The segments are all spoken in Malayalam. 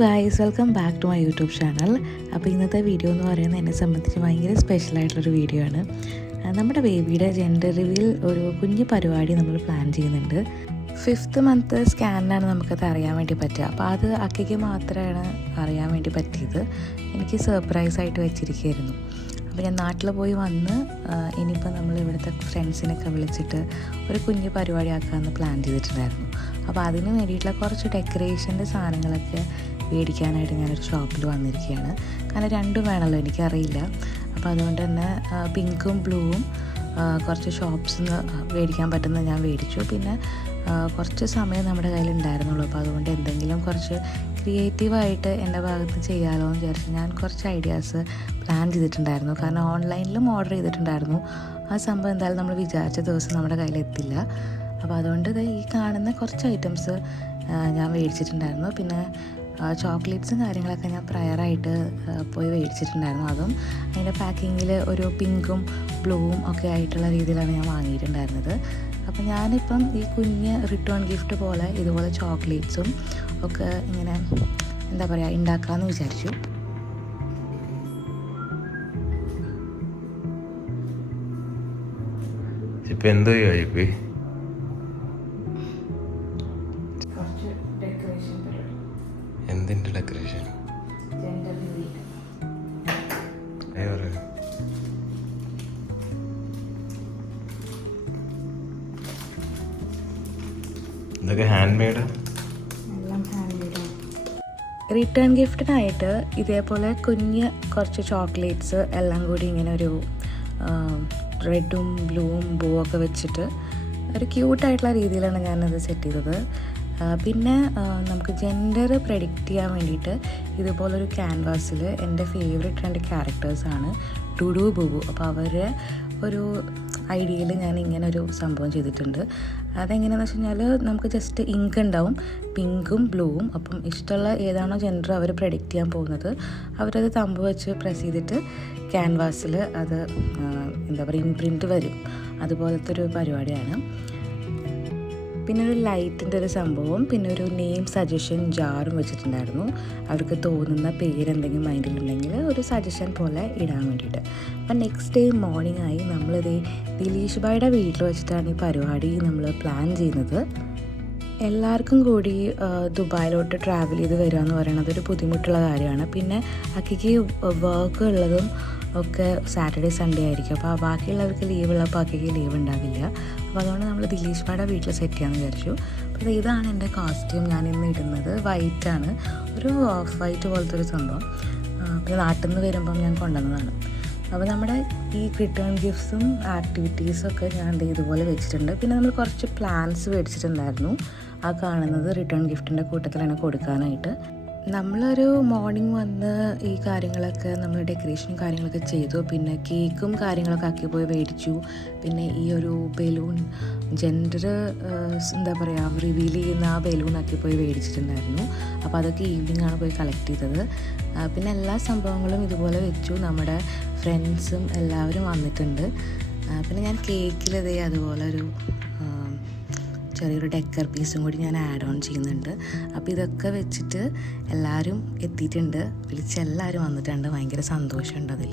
Guys, welcome back to my YouTube channel. അപ്പോൾ ഇന്നത്തെ വീഡിയോ എന്ന് പറയുന്നത് എന്നെ സംബന്ധിച്ച് ഭയങ്കര സ്പെഷ്യലായിട്ടുള്ളൊരു വീഡിയോ ആണ്. നമ്മുടെ ബേബിയുടെ ജെൻഡർ റിവീൽ ഒരു കുഞ്ഞു പരിപാടി നമ്മൾ പ്ലാൻ ചെയ്യുന്നുണ്ട്. 5th മന്ത് സ്കാനിനാണ് നമുക്കത് അറിയാൻ വേണ്ടി പറ്റുക. അപ്പോൾ അത് അക്കയ്ക്ക് മാത്രമാണ് അറിയാൻ വേണ്ടി പറ്റിയത്. എനിക്ക് സർപ്രൈസായിട്ട് വെച്ചിരിക്കുകയായിരുന്നു. അപ്പോൾ ഞാൻ നാട്ടിൽ പോയി വന്ന് ഇനിയിപ്പോൾ നമ്മൾ ഇവിടുത്തെ ഫ്രണ്ട്സിനൊക്കെ വിളിച്ചിട്ട് ഒരു കുഞ്ഞു പരിപാടി ആക്കാമെന്ന് പ്ലാൻ ചെയ്തിട്ടുണ്ടായിരുന്നു. അപ്പോൾ അതിന് വേണ്ടിയിട്ടുള്ള കുറച്ച് ഡെക്കറേഷൻ്റെ സാധനങ്ങളൊക്കെ മേടിക്കാനായിട്ട് ഞാനൊരു ഷോപ്പിൽ വന്നിരിക്കുകയാണ്. കാരണം രണ്ടും വേണമല്ലോ, എനിക്കറിയില്ല. അപ്പോൾ അതുകൊണ്ട് തന്നെ പിങ്കും ബ്ലൂവും കുറച്ച് ഷോപ്സിൽ നിന്ന് മേടിക്കാൻ പറ്റുന്നത് ഞാൻ മേടിച്ചു. പിന്നെ കുറച്ച് സമയം നമ്മുടെ കയ്യിൽ ഉണ്ടായിരുന്നുള്ളൂ. അപ്പോൾ അതുകൊണ്ട് എന്തെങ്കിലും കുറച്ച് ക്രിയേറ്റീവായിട്ട് എൻ്റെ ഭാഗത്ത് ചെയ്യാമല്ലോ എന്ന് വിചാരിച്ച് ഞാൻ കുറച്ച് ഐഡിയാസ് പ്ലാൻ ചെയ്തിട്ടുണ്ടായിരുന്നു. കാരണം ഓൺലൈനിലും ഓർഡർ ചെയ്തിട്ടുണ്ടായിരുന്നു. ആ സംഭവം എന്തായാലും നമ്മൾ വിചാരിച്ച ദിവസം നമ്മുടെ കയ്യിലെത്തില്ല. അപ്പോൾ അതുകൊണ്ട് ഈ കാണുന്ന കുറച്ച് ഐറ്റംസ് ഞാൻ മേടിച്ചിട്ടുണ്ടായിരുന്നു. പിന്നെ ചോക്ലേറ്റ്സും കാര്യങ്ങളൊക്കെ ഞാൻ പ്രയറായിട്ട് പോയി മേടിച്ചിട്ടുണ്ടായിരുന്നു. അതും അതിൻ്റെ പാക്കിങ്ങിൽ ഒരു പിങ്കും ബ്ലൂവും ഒക്കെ ആയിട്ടുള്ള രീതിയിലാണ് ഞാൻ വാങ്ങിയിട്ടുണ്ടായിരുന്നത്. അപ്പോൾ ഞാനിപ്പം ഈ കുഞ്ഞ് റിട്ടേൺ ഗിഫ്റ്റ് പോലെ ഇതുപോലെ ചോക്ലേറ്റ്സും ഒക്കെ ഇങ്ങനെ എന്താ പറയുക ഉണ്ടാക്കാമെന്ന് വിചാരിച്ചു. ഇപ്പം എന്തോ ആയിപ്പോയി. എന്തിൻ്റെ ഡെക്കറേഷൻ? ഇതൊക്കെ ഹാൻഡ് മെയ്ഡ്. റിട്ടേൺ ഗിഫ്റ്റിനായിട്ട് ഇതേപോലെ കുഞ്ഞ് കുറച്ച് ചോക്ലേറ്റ്സ് എല്ലാം കൂടി ഇങ്ങനെ ഒരു റെഡും ബ്ലൂവും ബൂവൊക്കെ വെച്ചിട്ട് ഒരു ക്യൂട്ടായിട്ടുള്ള രീതിയിലാണ് ഞാനത് സെറ്റ് ചെയ്തത്. പിന്നെ നമുക്ക് ജെൻഡർ പ്രെഡിക്റ്റ് ചെയ്യാൻ വേണ്ടിയിട്ട് ഇതുപോലൊരു ക്യാൻവാസിൽ എൻ്റെ ഫേവറേറ്റ് 2 ക്യാരക്ടേഴ്സാണ് ഡുഡു ബുബു. അപ്പോൾ അവരെ ഒരു ഐഡിയയിൽ ഞാൻ ഇങ്ങനെ ഒരു സംഭവം ചെയ്തിട്ടുണ്ട്. അതെങ്ങനെയാണെന്ന് വെച്ച് കഴിഞ്ഞാൽ നമുക്ക് ജസ്റ്റ് ഇങ്ക് ഉണ്ടാവും, പിങ്കും ബ്ലൂവും. അപ്പം ഇഷ്ടമുള്ള ഏതാണോ ജെൻഡർ അവർ പ്രെഡിക്റ്റ് ചെയ്യാൻ പോകുന്നത് അവരത് തമ്പ് വെച്ച് പ്രസ് ചെയ്തിട്ട് ക്യാൻവാസിൽ അത് എന്താ പറയുക ഇംപ്രിൻറ്റ് വരും. അതുപോലത്തെ ഒരു പരിപാടിയാണ്. പിന്നെ ഒരു ലൈറ്റിൻ്റെ ഒരു സംഭവം, പിന്നെ ഒരു നെയിം സജഷൻ ജാറും വെച്ചിട്ടുണ്ടായിരുന്നു. അവർക്ക് തോന്നുന്ന പേരെന്തെങ്കിലും മൈൻഡിലുണ്ടെങ്കിൽ ഒരു സജഷൻ പോലെ ഇടാൻ വേണ്ടിയിട്ട്. അപ്പം നെക്സ്റ്റ് ഡേ മോർണിംഗ് ആയി നമ്മളിത് ദിലീഷ് ഭായിയുടെ വീട്ടിൽ വെച്ചിട്ടാണ് ഈ പരിപാടി നമ്മൾ പ്ലാൻ ചെയ്യുന്നത്. എല്ലാവർക്കും കൂടി ദുബായിലോട്ട് ട്രാവൽ ചെയ്ത് വരിക എന്ന് പറയുന്നത് ഒരു ബുദ്ധിമുട്ടുള്ള കാര്യമാണ്. പിന്നെ അക്കിക്ക് വർക്ക് ഉള്ളതും ഒക്കെ സാറ്റർഡേ സൺഡേ ആയിരിക്കും. അപ്പോൾ ബാക്കിയുള്ളവർക്ക് ലീവ് ഉള്ളപ്പോൾ അക്കിക്ക് ലീവ് ഉണ്ടാവില്ല. അപ്പോൾ അതുകൊണ്ട് നമ്മൾ ദിലീഷ് ഭായിയുടെ വീട്ടിൽ സെറ്റ് ചെയ്യാമെന്ന് വിചാരിച്ചു. അപ്പോൾ ഇതാണ് എൻ്റെ കോസ്റ്റ്യൂം. ഞാനിന്ന് ഇടുന്നത് വൈറ്റാണ്, ഒരു ഓഫ് വൈറ്റ് പോലത്തെ ഒരു സംഭവം. പിന്നെ നാട്ടിൽ നിന്ന് വരുമ്പം ഞാൻ കൊണ്ടുവന്നതാണ്. അപ്പോൾ നമ്മുടെ ഈ റിട്ടേൺ ഗിഫ്റ്റ്സും ആക്ടിവിറ്റീസും ഒക്കെ ഞാൻ ഇതുപോലെ വെച്ചിട്ടുണ്ട്. പിന്നെ നമ്മൾ കുറച്ച് പ്ലാൻസ് മേടിച്ചിട്ടുണ്ടായിരുന്നു. ആ കാണുന്നത് റിട്ടേൺ ഗിഫ്റ്റിൻ്റെ കൂട്ടത്തിലാണ് കൊടുക്കാനായിട്ട്. നമ്മളൊരു മോർണിംഗ് വന്ന് ഈ കാര്യങ്ങളൊക്കെ നമ്മൾ ഡെക്കറേഷനും കാര്യങ്ങളൊക്കെ ചെയ്തു. പിന്നെ കേക്കും കാര്യങ്ങളൊക്കെ ആക്കി പോയി മേടിച്ചു. പിന്നെ ഈ ഒരു ബലൂൺ ജെൻഡർ എന്താ പറയുക റിവീൽ ചെയ്യുന്ന ആ ബലൂണാക്കി പോയി മേടിച്ചിട്ടുണ്ടായിരുന്നു. അപ്പോൾ അതൊക്കെ ഈവനിങ് ആണ് പോയി കളക്ട് ചെയ്തത്. പിന്നെ എല്ലാ സംഭവങ്ങളും ഇതുപോലെ വെച്ചു. നമ്മുടെ ഫ്രണ്ട്സും എല്ലാവരും വന്നിട്ടുണ്ട്. പിന്നെ ഞാൻ കേക്കിൽ അതുപോലെ ഒരു ചെറിയൊരു ഡെക്കർ പീസും കൂടി ഞാൻ ആഡ് ഓൺ ചെയ്യുന്നുണ്ട്. അപ്പോൾ ഇതൊക്കെ വെച്ചിട്ട് എല്ലാവരും എത്തിയിട്ടുണ്ട്. വിളിച്ച് എല്ലാവരും വന്നിട്ടുണ്ട്. ഭയങ്കര സന്തോഷമുണ്ട് അതിൽ.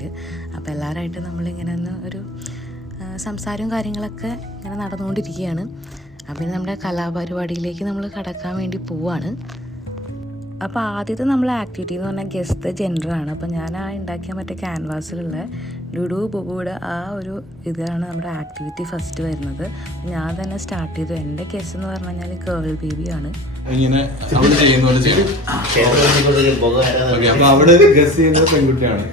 അപ്പോൾ എല്ലാവരുമായിട്ട് നമ്മളിങ്ങനെ ഒരു സംസാരവും കാര്യങ്ങളൊക്കെ ഇങ്ങനെ നടന്നുകൊണ്ടിരിക്കുകയാണ്. അപ്പോൾ നമ്മുടെ കലാപരിപാടിയിലേക്ക് നമ്മൾ കടക്കാൻ വേണ്ടി പോവാണ്. അപ്പോൾ ആദ്യത്തെ നമ്മളെ ആക്ടിവിറ്റി എന്ന് പറഞ്ഞാൽ ഗെസ് ദ ജെൻഡറാണ്. അപ്പോൾ ഞാൻ ആ ഉണ്ടാക്കിയ മറ്റേ ക്യാൻവാസിലുള്ള ലുഡു ബുബുയുടെ ആ ഒരു ഇതാണ് നമ്മുടെ ആക്ടിവിറ്റി ഫസ്റ്റ് വരുന്നത്. ഞാൻ തന്നെ സ്റ്റാർട്ട് ചെയ്തു. എൻ്റെ ഗെസ് എന്ന് പറഞ്ഞു കഴിഞ്ഞാൽ ഗേൾ ബേബിയാണ്. അവിടെ ഗസ് ചെയ്യുന്നത് പെൺകുട്ടിയാണ്.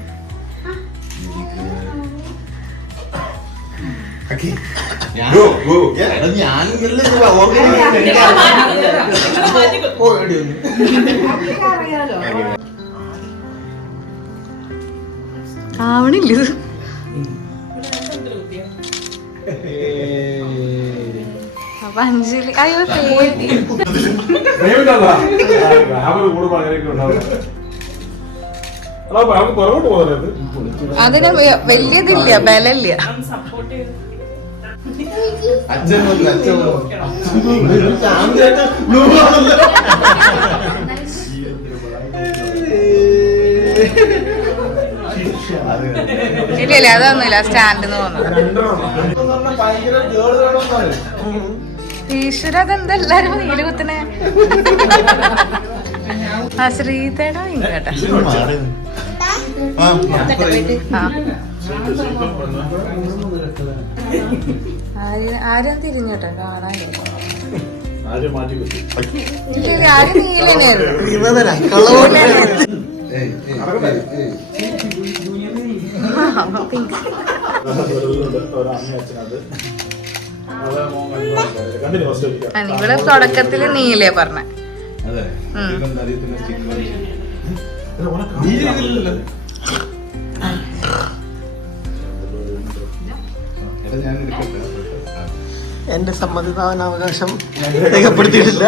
ആവണില്ല ഇത്. അപ്പൊ അഞ്ജലി അയ്യോ അതിന് വലിയതില്ല, ബലല്ല. ഇല്ല അതൊന്നുമില്ല, സ്റ്റാൻഡ് തോന്നുന്നു. ഈശ്വര, അതെന്താ എല്ലാരും നീല് കുത്തനെ? ആ ശ്രീതേടാ ഇങ്ങോട്ടെ. ആരും തിരിഞ്ഞോട്ടെ കാണാനില്ല. ആരും നീലനെയായിരുന്നു. ഇവിടെ തുടക്കത്തില് നീലേ പറഞ്ഞ. എന്റെ സമ്മതിദാനാവകാശം രേഖപ്പെടുത്തിയിട്ടില്ല.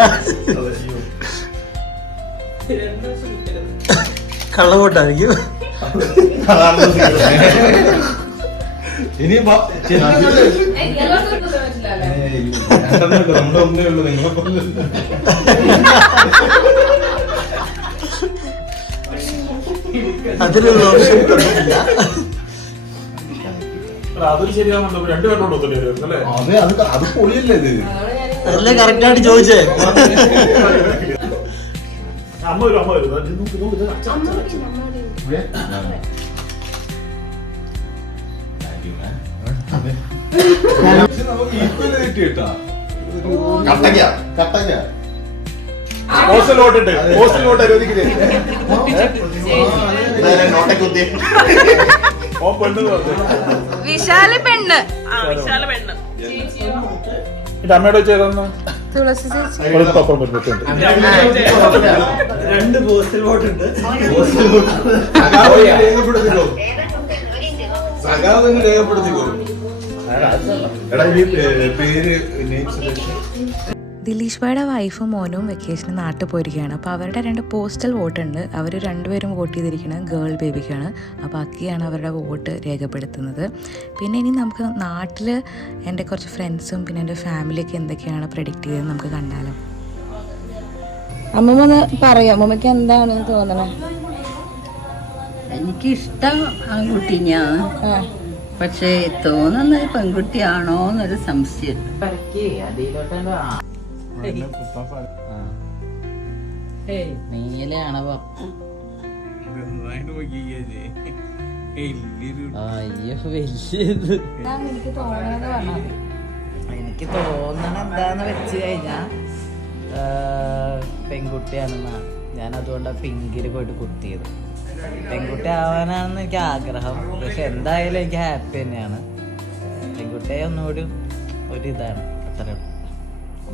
കള്ളവോട്ടായിരിക്കും. ഇനി അതിനുള്ള ഓപ്ഷൻ തന്നിട്ടില്ല. അത് പൊളിയല്ലേ ഇത്? അതല്ലേ കറക്റ്റ് ആയിട്ട് ചോദിച്ചേ. നമുക്ക് ഈക്വൽ കിട്ടിയിട്ടാ. വിശാല പെണ്ണ് അമ്മയോട് ചെയ്തെന്ന് തുളസി ചേച്ചി. രണ്ട് പോസ്റ്റൽ വോട്ട് ഉണ്ട്. രേഖപ്പെടുത്തിക്കോ. എടാ ഈ പേര് ദിലീഷ് ഭായിയുടെ വൈഫും മോനും വെക്കേഷന് നാട്ടിൽ പോയിരിക്കുകയാണ്. അപ്പോൾ അവരുടെ 2 പോസ്റ്റൽ വോട്ടുണ്ട്. അവർ രണ്ടുപേരും വോട്ട് ചെയ്തിരിക്കുന്നത് ഗേൾ ബേബിക്കാണ്. അപ്പോൾ അക്കിയാണ് അവരുടെ വോട്ട് രേഖപ്പെടുത്തുന്നത്. പിന്നെ ഇനി നമുക്ക് നാട്ടിൽ എൻ്റെ കുറച്ച് ഫ്രണ്ട്സും പിന്നെ എൻ്റെ ഫാമിലിയൊക്കെ എന്തൊക്കെയാണ് പ്രെഡിക്റ്റ് ചെയ്തത് നമുക്ക് കണ്ടാലോ. അമ്മമ്മ ഒന്ന് പറയാം, അമ്മമ്മയ്ക്ക് എന്താണ് തോന്നണേ? എനിക്കിഷ്ടം ആൺകുട്ടിനെയാണ്, പക്ഷേ തോന്നുന്നത് പെൺകുട്ടിയാണോ എന്നൊരു സംശയം. നീലാണ് എനിക്ക് തോന്നണ എന്താന്ന് വെച്ച് കഴിഞ്ഞാ പെൺകുട്ടിയാണെന്നാണ്. ഞാൻ അതുകൊണ്ടാണ് പിങ്കില് പോയിട്ട് കുത്തിയത്. പെൺകുട്ടി ആവാനാണെന്ന് എനിക്ക് ആഗ്രഹം, പക്ഷെ എന്തായാലും എനിക്ക് ഹാപ്പി തന്നെയാണ്. പെൺകുട്ടിയെ ഒന്നുകൂടി ഒരിതാണ്, അത്രേ ഉള്ളൂ.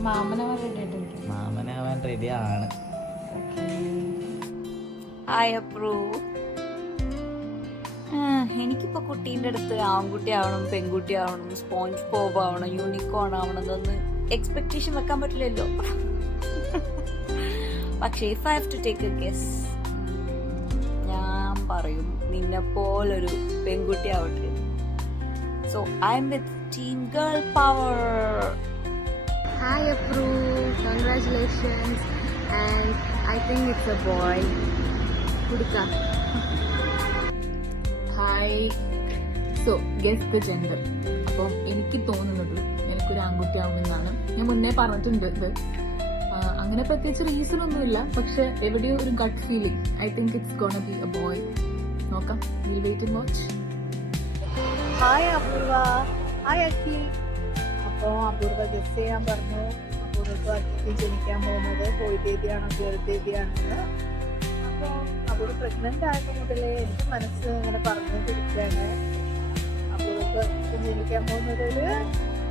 മാമനാവാൻ റെഡിയാണ്. എനിക്കിപ്പോ കുട്ടീൻ്റെ അടുത്ത് ആൺകുട്ടി ആവണം, പെൺകുട്ടി ആവണം, സ്പോഞ്ച് ബോബ് ആവണം, യൂണിക്കോൺ ആവണം എന്നൊന്ന് എക്സ്പെക്ടേഷൻ വെക്കാൻ പറ്റില്ലല്ലോ. പക്ഷേ if I have to take a guess, ഞാൻ പറയും നിന്നെപ്പോലൊരു പെൺകുട്ടി ആവട്ടെ. So I'm with team girl power. Hi Apru, congratulations, and I think it's a boy. Kudika. Hi. So, guess the gender. അപ്പം എനിക്ക് തോന്നുന്നത് എനിക്കൊരു ആൺകുട്ടിയാവുമെന്നാണ്. ഞാൻ മുന്നേ പറഞ്ഞിട്ടുണ്ട് ഇത്. അങ്ങനെ പ്രത്യേകിച്ച് റീസൺ ഒന്നുമില്ല, പക്ഷെ എവിടെയോ ഒരു gut feeling. I think it's gonna be a boy. നോക്കാം, will wait and watch. Hi Apoorva. Hi Akhi. അപ്പോൾ അപൂർവ ഗസ് ചെയ്യാൻ പറഞ്ഞു. അപൂർവക്ക് അഖിക്ക് ജനിക്കാൻ പോകുന്നത് ബോയ് ബേബിയാണോ ഗേൾ ബേബിയാണെന്ന്. അപ്പോൾ അപൂർവ പ്രഗ്നന്റ് ആയപ്പോൾ മുതലേ എനിക്ക് മനസ്സ് ഇങ്ങനെ പറഞ്ഞുകൊണ്ടിരിക്കുകയാണ് അപൂർവക്ക് ജനിക്കാൻ പോകുന്നത് ഒരു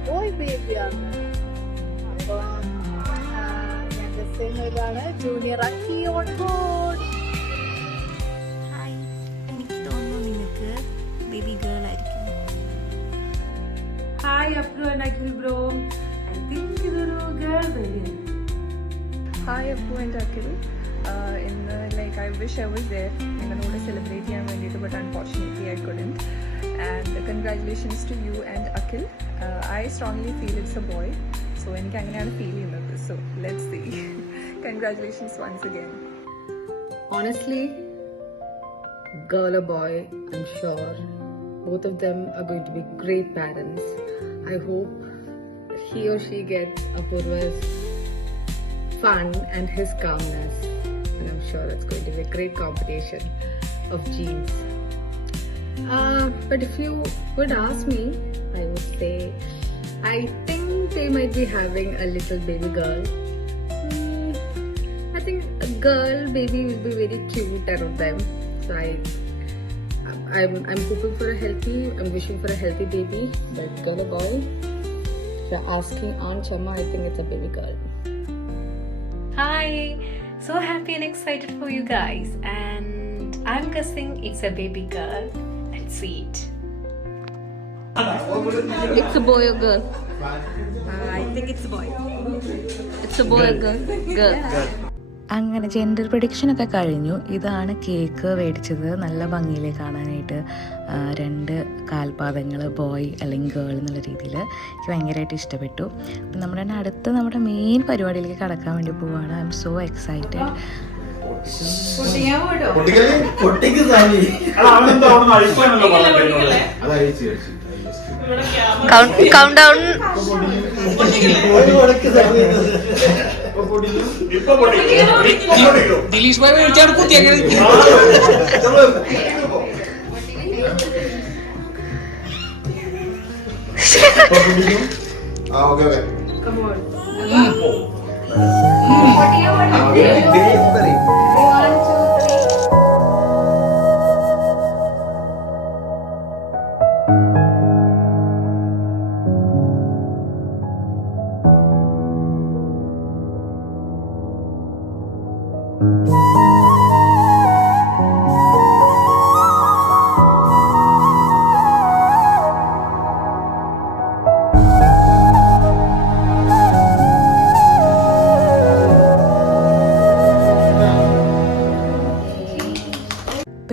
ബോയ് ബേബിയാണ്. അപ്പോൾ ഞാൻ ഗസ് ചെയ്യുന്ന ഇതാണ് ജൂനിയർ അഖി ഓൺ ബോർഡ്. ഹായ്, എനിക്ക് തോന്നുന്നു നിനക്ക് ബേബി ഗേൾ ആയിരിക്കും. Hi Apru and Akhil bro. I think ഇതൊരു girl baby. Hi Apru and Akhil. I wish I was there. നിങ്ങളോട് സെലിബ്രേറ്റ് ചെയ്യാൻ വേണ്ടിയിട്ട്, but unfortunately I couldn't. And congratulations to you and Akhil. I strongly feel it's a boy. So എനിക്ക് അങ്ങനെയാണ് ഫീൽ ചെയ്യുന്നത്. So let's see. Congratulations once again. Honestly, girl or boy, I'm sure both of them are going to be great parents. I hope he or she gets Apurva's fun and his calmness, and I'm sure that's going to be a great combination of genes. But if you would ask me, I would say I think they might be having a little baby girl. I think a girl baby will be very cute out of them. So I'm hoping for a healthy, I'm wishing for a healthy baby. But girl or boy, if you're asking Aunt Chama, I think it's a baby girl. Hi, so happy and excited for you guys, and I'm guessing it's a baby girl. Let's see it. It's a boy or girl? I think it's a boy. It's a boy or girl? Girl. അങ്ങനെ ജെൻഡർ പ്രഡിക്ഷനൊക്കെ കഴിഞ്ഞു. ഇതാണ് കേക്ക് മേടിച്ചത്. നല്ല ഭംഗിയിൽ കാണാനായിട്ട് 2 കാൽപാദങ്ങൾ, ബോയ് അല്ലെങ്കിൽ ഗേൾ എന്നുള്ള രീതിയിൽ എനിക്ക് ഭയങ്കരമായിട്ട് ഇഷ്ടപ്പെട്ടു. അപ്പം നമ്മുടെ മെയിൻ പരിപാടിയിലേക്ക് കടക്കാൻ വേണ്ടി പോവുകയാണ്. I'm so excited. Count down. Dileesh bhai മേടിച്ചാണ് കുത്തി അങ്ങനെ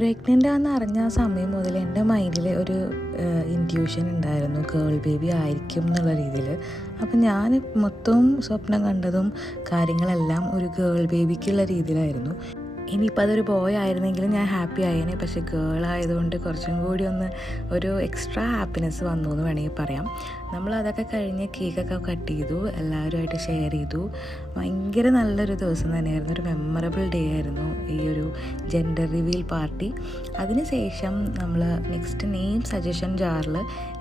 പ്രഗ്നൻ്റ് ആണെന്ന് അറിഞ്ഞ ആ സമയം മുതൽ എൻ്റെ മൈൻഡിൽ ഒരു ഇൻറ്റ്യൂഷൻ ഉണ്ടായിരുന്നു, ഗേൾ ബേബി ആയിരിക്കും എന്നുള്ള രീതിയിൽ. അപ്പം ഞാൻ മൊത്തവും സ്വപ്നം കണ്ടതും കാര്യങ്ങളെല്ലാം ഒരു ഗേൾ ബേബിക്കുള്ള രീതിയിലായിരുന്നു. ഇനിയിപ്പോൾ അതൊരു ബോയ് ആയിരുന്നെങ്കിലും ഞാൻ ഹാപ്പി ആയേനെ. പക്ഷേ ഗേൾ ആയതുകൊണ്ട് കുറച്ചും കൂടി ഒരു എക്സ്ട്രാ ഹാപ്പിനെസ് വന്നു എന്ന് വേണമെങ്കിൽ പറയാം. നമ്മളതൊക്കെ കഴിഞ്ഞ് കേക്കൊക്കെ കട്ട് ചെയ്തു, എല്ലാവരുമായിട്ട് ഷെയർ ചെയ്തു. ഭയങ്കര നല്ലൊരു ദിവസം തന്നെയായിരുന്നു, ഒരു മെമ്മറബിൾ ഡേ ആയിരുന്നു ഈ ഒരു ജെൻഡർ റിവീൽ പാർട്ടി. അതിനുശേഷം നമ്മൾ നെക്സ്റ്റ് നെയിം സജഷൻ ജാറിൽ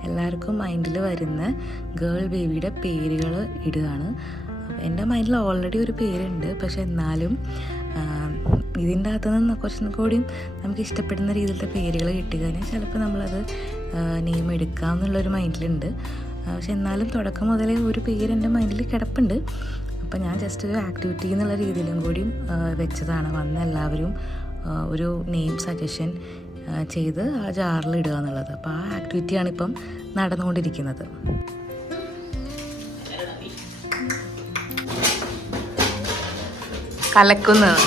എല്ലാവർക്കും മൈൻഡിൽ വരുന്ന ഗേൾ ബേബിയുടെ പേരുകൾ ഇടുകയാണ്. എൻ്റെ മൈൻഡിൽ ഓൾറെഡി ഒരു പേരുണ്ട്, പക്ഷെ എന്നാലും ഇതിൻ്റെ അകത്തു നിന്ന് കുറച്ചും കൂടിയും നമുക്ക് ഇഷ്ടപ്പെടുന്ന രീതിയിലത്തെ പേരുകൾ കിട്ടുകയാണെങ്കിൽ ചിലപ്പോൾ നമ്മളത് നെയിം എടുക്കാം എന്നുള്ളൊരു മൈൻഡിലുണ്ട്. പക്ഷെ എന്നാലും തുടക്കം മുതലേ ഒരു പേര് എൻ്റെ മൈൻഡിൽ കിടപ്പുണ്ട്. അപ്പോൾ ഞാൻ ജസ്റ്റ് ഒരു ആക്ടിവിറ്റി എന്നുള്ള രീതിയിലും കൂടിയും വെച്ചതാണ്. വന്ന എല്ലാവരും ഒരു നെയിം സജഷൻ ചെയ്ത് ആ ജാറിൽ ഇടുക എന്നുള്ളത്. അപ്പോൾ ആ ആക്ടിവിറ്റിയാണ് ഇപ്പം നടന്നുകൊണ്ടിരിക്കുന്നത്. കലക്കുന്നത്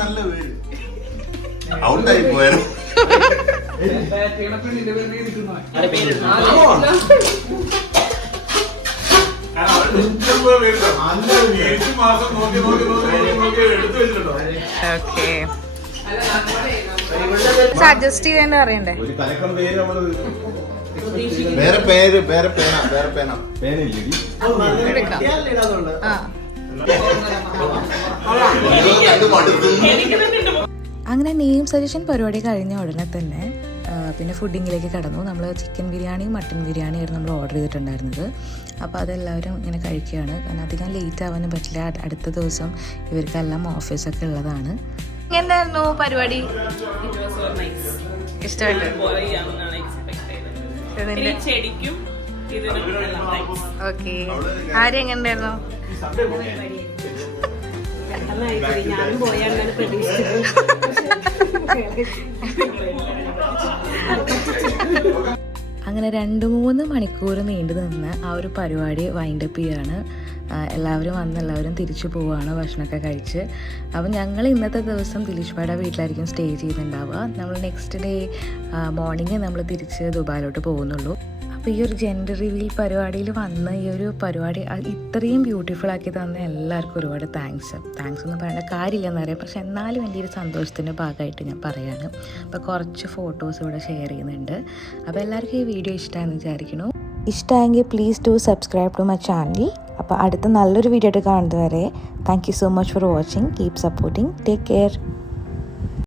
നല്ല വീട് ഔട്ടായി പോയാലും അഡ്ജസ്റ്റ് ചെയ്തേണ്ട അറിയണ്ടേ? ഒരു കലക്കം പേര് നമ്മള് വേറെ പേര് വേറെ പേന പേനില്ലേ അങ്ങനെ നെയിം സജഷൻ പരിപാടി കഴിഞ്ഞ ഉടനെ തന്നെ പിന്നെ ഫുഡിങ്ങിലേക്ക് കടന്നു. നമ്മൾ ചിക്കൻ ബിരിയാണി, മട്ടൻ ബിരിയാണി ആയിരുന്നു നമ്മൾ ഓർഡർ ചെയ്തിട്ടുണ്ടായിരുന്നത്. അപ്പോൾ അതെല്ലാവരും ഇങ്ങനെ കഴിക്കുകയാണ്. കാരണം അധികം ലേറ്റ് ആവാനും പറ്റില്ല, അടുത്ത ദിവസം ഇവർക്കെല്ലാം ഓഫീസൊക്കെ ഉള്ളതാണ്. എങ്ങനെയായിരുന്നു പരിപാടി? ഇഷ്ടമായിട്ട്? ഓക്കെ, ആരും എങ്ങനെയായിരുന്നു? ഞാനും പോയാണ്ടാണ് പ്രതീക്ഷിച്ചത്. അങ്ങനെ 2-3 മണിക്കൂർ നീണ്ടു നിന്ന് ആ ഒരു പരിപാടി വൈൻഡപ്പ് ചെയ്യുകയാണ്. എല്ലാവരും വന്ന് എല്ലാവരും തിരിച്ചു പോവുകയാണ് ഭക്ഷണമൊക്കെ കഴിച്ച്. അപ്പം ഞങ്ങൾ ഇന്നത്തെ ദിവസം ദിലീഷ്ഭായുടെ വീട്ടിലായിരിക്കും സ്റ്റേ ചെയ്തിട്ടുണ്ടാവുക. നമ്മൾ നെക്സ്റ്റ് ഡേ മോർണിംഗ് നമ്മൾ തിരിച്ച് ദുബായിലോട്ട് പോകുന്നുള്ളൂ. അപ്പോൾ ഈ ഒരു ജെൻഡർ റിവീൽ പരിപാടിയിൽ വന്ന് ഈ ഒരു പരിപാടി ഇത്രയും ബ്യൂട്ടിഫുൾ ആക്കി തന്ന എല്ലാവർക്കും ഒരുപാട് താങ്ക്സ് ഒന്നും പറയേണ്ട കാര്യമില്ലെന്ന് അറിയാം. പക്ഷെ എന്നാലും എൻ്റെ ഒരു സന്തോഷത്തിൻ്റെ ഭാഗമായിട്ട് ഞാൻ പറയുകയാണ്. അപ്പോൾ കുറച്ച് ഫോട്ടോസ് ഇവിടെ ഷെയർ ചെയ്യുന്നുണ്ട്. അപ്പോൾ എല്ലാവർക്കും ഈ വീഡിയോ ഇഷ്ടമാണെന്ന് വിചാരിക്കുന്നു. ഇഷ്ടമായെങ്കിൽ please do subscribe to my channel. അപ്പോൾ അടുത്ത നല്ലൊരു വീഡിയോ ആയിട്ട് കാണുന്നത് വരെ thank you so much for watching. Keep supporting. Take care.